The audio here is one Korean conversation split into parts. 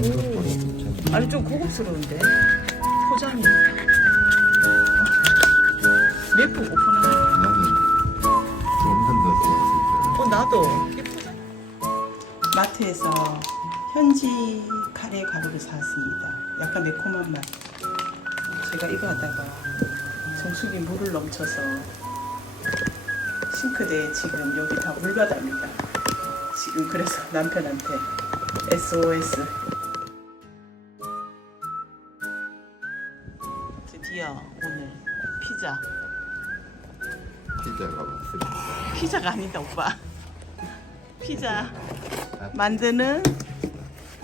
오. 아니 좀 고급스러운데 포장이 맵고 오픈하는. 나는 좀한더 좋았을 때. 나도 이 포장. 마트에서 현지 카레 가루를 사왔습니다. 약간 매콤한 맛. 제가 이거 하다가 정수기 물을 넘쳐서 싱크대에 지금 여기 다 물바다입니다. 지금 그래서 남편한테 SOS. 드디어 오늘 피자. 피자가 왔습니다. 피자가 아니다 오빠. 피자 만드는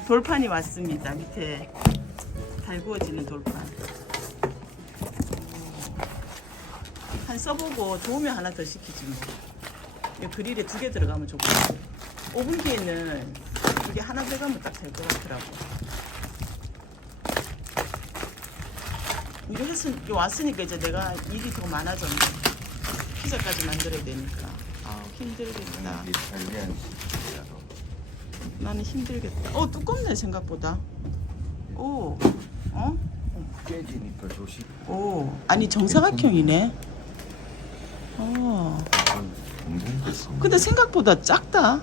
돌판이 왔습니다. 밑에 달구어지는 돌판. 한 써보고 좋으면 하나 더 시키지 뭐. 이 그릴에 2개 들어가면 좋고 오븐기에는 이게 하나 들어가면 딱 될 것 같더라고. 이거 왔으니까 이제 내가 일이 더 많아졌네. 피자까지 만들어야 되니까. 아 힘들겠다. 이탈리안 피자로. 나는 힘들겠다. 두껍네 생각보다. 오, 깨지니까 조심. 오, 아니 정사각형이네. 근데 생각보다 작다.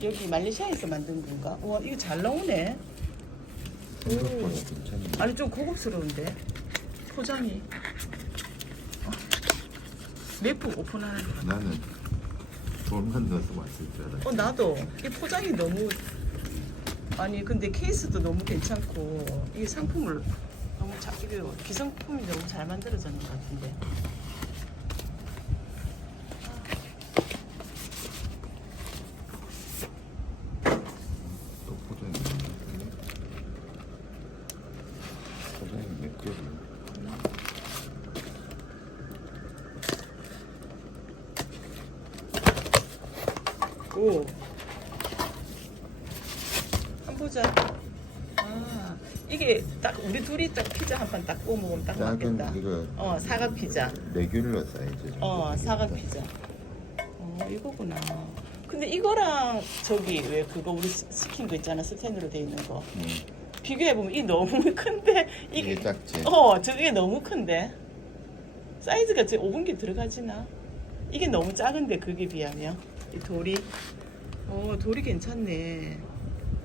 여기 말레이시아에서 만든 건가? 와, 이거 잘 나오네. 생각보다 괜찮네. 아니 좀 고급스러운데 포장이. 맵고 오픈하는 거. 나는 좀한 더 왔을 줄 알았어. 나도 이 포장이 너무. 아니 근데 케이스도 너무 괜찮고 이 상품을 너무 이게 기성품이 너무 잘 만들어졌는 것 같은데. 또 포장이. 포장이 몇 개지? 오. 한번 보자. 이게 딱 우리 둘이 딱 피자 한 판 딱 구워 먹으면 딱 작은 맞겠다. 이거 사각 피자. 레귤러 사이즈. 정도 사각 되겠다. 피자. 이거구나. 근데 이거랑 저기 왜 그거 우리 시킨 거 있잖아. 스텐으로 돼 있는 거. 비교해 보면 이 너무 큰데 이게 작지. 저게 너무 큰데. 사이즈가 제 5분기 들어가지나? 이게 너무 작은데 그게 비하면 이 돌이. 돌이 괜찮네.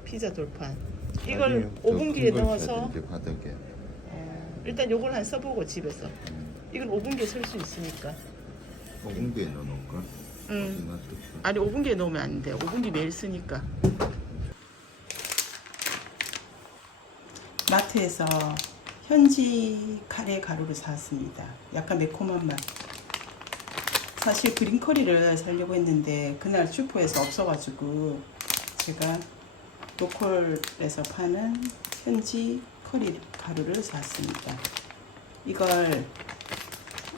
피자 돌판. 이걸 오븐기에 넣어서 이제 바닥에. 일단 요걸 한 써보고 집에서. 이건 오븐기에 쓸 수 있으니까. 오븐기에 넣어놓을까? 응. 아니 오븐기에 넣으면 안 돼. 오븐기 매일 쓰니까. 마트에서 현지 카레 가루를 사왔습니다. 약간 매콤한 맛. 사실 그린커리를 사려고 했는데 그날 슈퍼에서 없어가지고 제가 로컬에서 파는 현지 커리 가루를 샀습니다. 이걸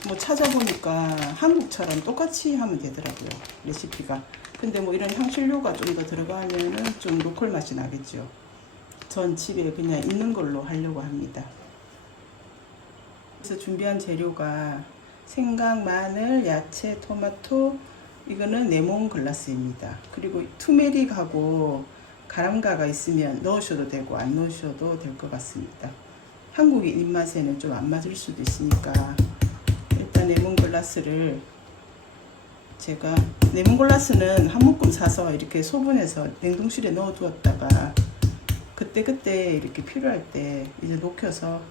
뭐 찾아보니까 한국처럼 똑같이 하면 되더라고요. 레시피가. 근데 뭐 이런 향신료가 좀 더 들어가면은 좀 로컬 맛이 나겠죠. 전 집에 그냥 있는 걸로 하려고 합니다. 그래서 준비한 재료가 생강, 마늘, 야채, 토마토, 이거는 레몬글라스입니다. 그리고 투메릭하고 가람가가 있으면 넣으셔도 되고 안 넣으셔도 될 것 같습니다. 한국인 입맛에는 좀 안 맞을 수도 있으니까 일단 레몬글라스를 제가 레몬글라스는 한 묶음 사서 이렇게 소분해서 냉동실에 넣어 두었다가 그때그때 이렇게 필요할 때 이제 녹여서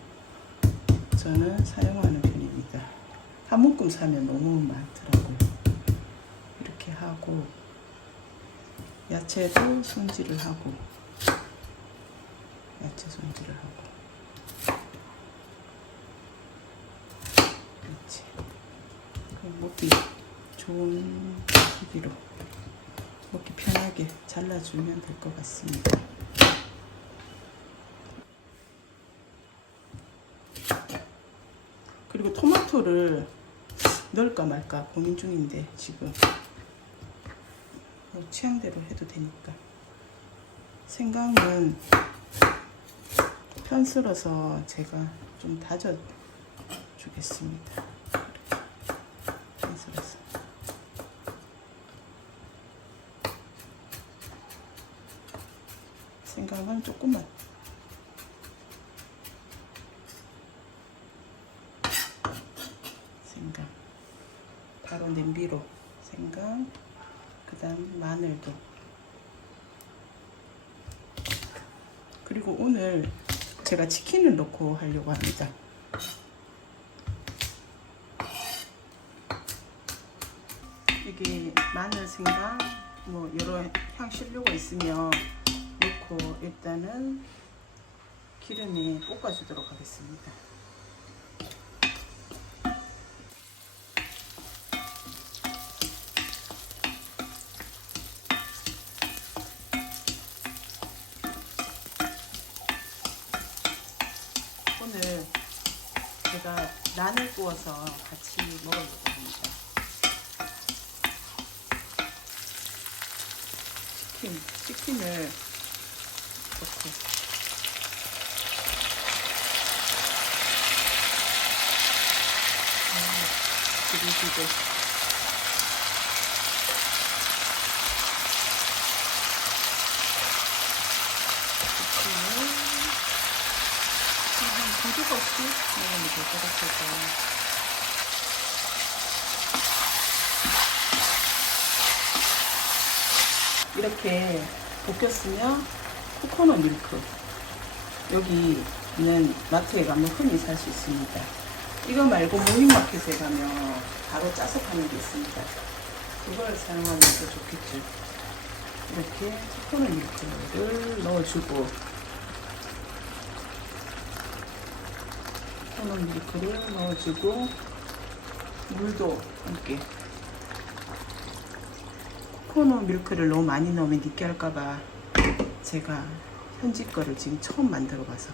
저는 사용하는 편입니다. 한 묶음 사면 너무 많더라고요. 이렇게 하고 야채도 손질을 하고 야채 손질을 하고 그렇지. 먹기 좋은 크기로 먹기 편하게 잘라주면 될 것 같습니다. 그리고 토마토를 넣을까 말까 고민 중인데 지금 뭐 취향대로 해도 되니까. 생강은 편슬어서 제가 좀 다져 주겠습니다. 편슬어서. 생강은 조금만. 생강. 바로 냄비로 생강. 그다음 마늘도. 그리고 오늘 제가 치킨을 넣고 하려고 합니다. 이게 마늘, 생강, 뭐 여러 향신료가 있으면 넣고 일단은 기름에 볶아주도록 하겠습니다. 오늘 제가 난을 구워서 같이 먹으려고 합니다. 치킨을 넣고 그리고 한 2조각씩 먹으면 될 것 같아서 이렇게 볶였으면 코코넛 밀크, 여기는 마트에 가면 흔히 살 수 있습니다. 이거 말고 모닝마켓에 가면 바로 짜서 파는 게 있습니다. 그걸 사용하면 더 좋겠죠. 이렇게 코코넛 밀크를 넣어주고, 코코넛 밀크를 넣어주고 물도 함께. 코코넛 밀크를 너무 많이 넣으면 느끼할까봐 제가 현지 거를 지금 처음 만들어 봐서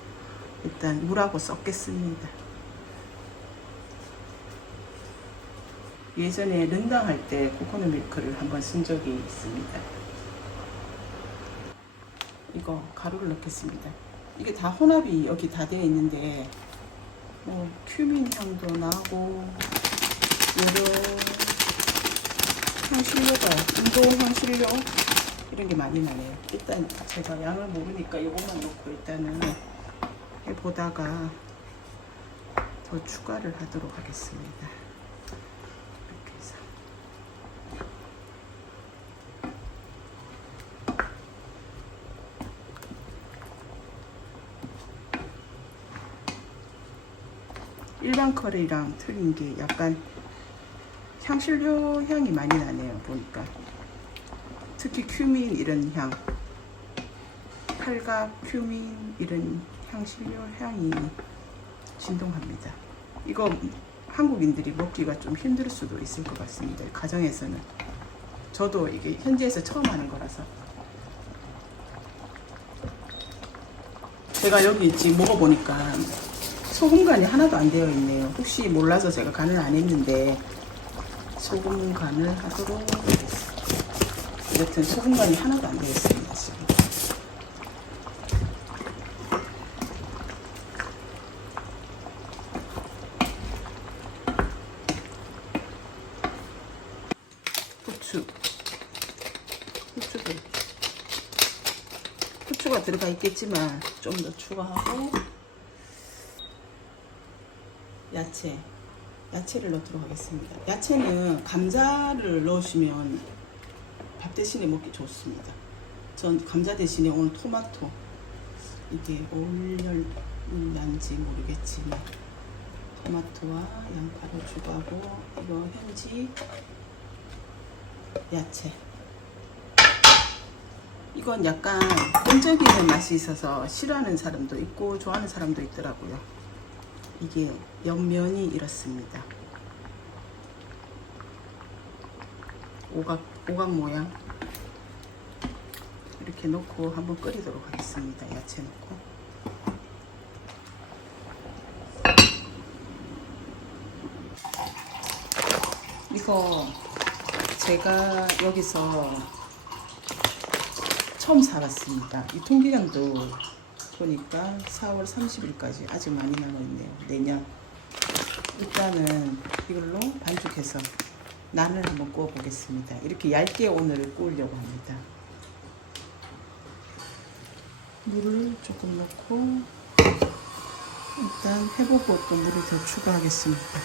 일단 물하고 섞겠습니다. 예전에 른당 할 때 코코넛 밀크를 한번 쓴 적이 있습니다. 이거 가루를 넣겠습니다. 이게 다 혼합이 여기 다 되어 있는데 큐민 향도 나고 여러 향신료가, 인도 향신료 이런 게 많이 나네요. 일단 제가 양을 모르니까 이것만 넣고 일단은 해보다가 더 추가를 하도록 하겠습니다. 이렇게 해서 일반 커리랑 틀린 게 약간 향신료 향이 많이 나네요. 보니까 특히 큐민 이런 향, 팔각, 큐민 이런 향신료 향이 진동합니다. 이거 한국인들이 먹기가 좀 힘들 수도 있을 것 같습니다. 가정에서는. 저도 이게 현지에서 처음 하는 거라서. 제가 여기 지금 먹어보니까 소금 간이 하나도 안 되어 있네요. 혹시 몰라서 제가 간을 안 했는데 소금 간을 하도록 하겠습니다. 여튼 소금 간이 하나도 안 되어 있습니다. 지금. 후추가 들어가 있겠지만 좀 더 추가하고 야채를 넣도록 하겠습니다. 야채는 감자를 넣으시면 밥 대신에 먹기 좋습니다. 전 감자 대신에 오늘 토마토, 이게 어울릴는지 모르겠지만 토마토와 양파를 추가하고, 이거 현지 야채. 이건 약간 끈적이는 맛이 있어서 싫어하는 사람도 있고 좋아하는 사람도 있더라고요. 이게 옆면이 이렇습니다. 오각 모양. 이렇게 넣고 한번 끓이도록 하겠습니다. 야채 넣고. 이거 제가 여기서 처음 사봤습니다. 유통기한도 보니까 4월 30일까지 아직 많이 남아있네요. 내년. 일단은 이걸로 반죽해서 난을 한번 구워 보겠습니다. 이렇게 얇게 오늘 구우려고 합니다. 물을 조금 넣고 일단 해보고 또 물을 더 추가하겠습니다.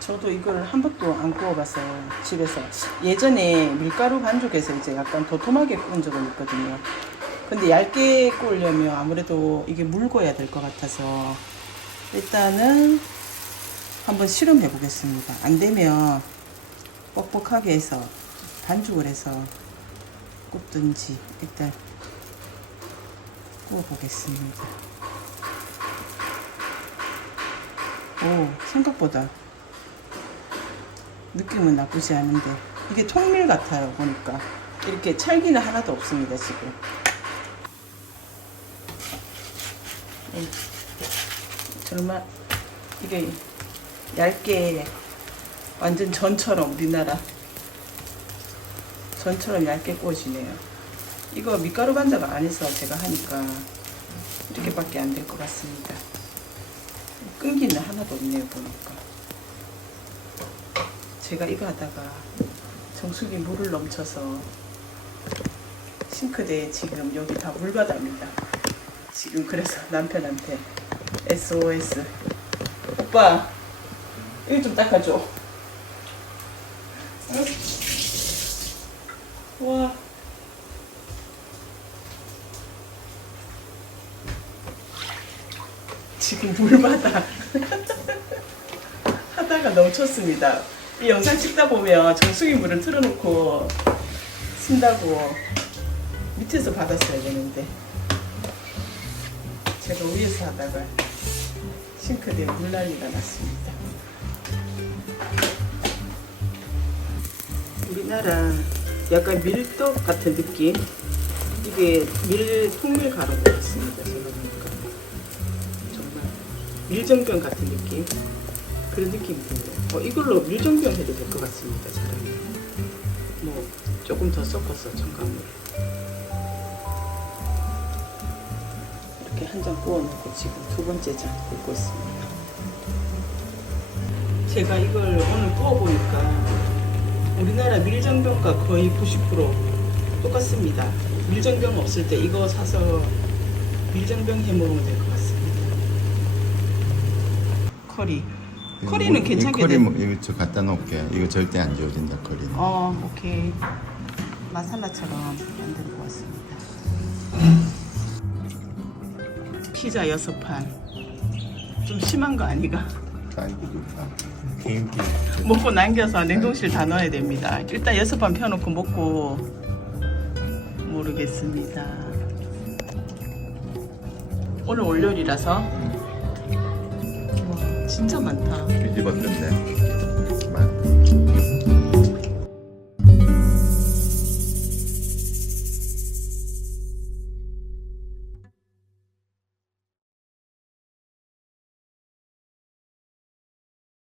저도 이걸 한 번도 안 구워봤어요. 집에서 예전에 밀가루 반죽해서 이제 약간 도톰하게 구운 적은 있거든요. 근데 얇게 구우려면 아무래도 이게 묽어야 될 것 같아서 일단은 한번 실험해 보겠습니다. 안 되면 뻑뻑하게 해서 반죽을 해서 굽든지 일단 구워 보겠습니다. 오, 생각보다 느낌은 나쁘지 않은데 이게 통밀 같아요. 보니까 이렇게 찰기는 하나도 없습니다. 지금 정말 이게 얇게 완전 전처럼 우리나라 전처럼 얇게 구워지네요. 이거 밀가루 반죽 안 해서 제가 하니까 이렇게밖에 안 될 것 같습니다. 끈기는 하나도 없네요. 보니까 제가 이거 하다가 정수기 물을 넘쳐서 싱크대에 지금 여기 다 물바다입니다. 지금 그래서 남편한테 SOS. 오빠 이거 좀 닦아줘. 응? 와 지금 물바다 하다가 넘쳤습니다. 이 영상 찍다 보면 정수기 물을 틀어놓고 쓴다고 밑에서 받았어야 되는데 제가 위에서 하다가 싱크대에 물난리가 났습니다. 우리나라 약간 밀떡 같은 느낌? 이게 통밀 가루 같습니다. 제가 보니까 정말 밀정병 같은 느낌? 그런 느낌이 듭니다. 이걸로 밀정병 해도 될 것 같습니다. 잘하면 뭐 조금 더 섞어서 첨가물 이렇게 한 장 구워놓고 지금 두 번째 장 굽고 있습니다. 제가 이걸 오늘 구워보니까 우리나라 밀정병과 거의 90% 똑같습니다. 밀정병 없을 때 이거 사서 밀정병 해 먹으면 될 것 같습니다. 커리. 커리는 괜찮게 커리 돼. 이거 저 갖다 놓을게. 이거 절대 안 지워진다 커리는. 오케이. 마살라처럼 만들고 왔습니다. 피자 6판. 좀 심한 거 아니가? 아이고 좋다. 개인기. 먹고 남겨서 냉동실 다 넣어야 됩니다. 일단 6판 펴놓고 먹고 모르겠습니다. 오늘 월요일이라서 와 진짜 많다. 뒤집었던데.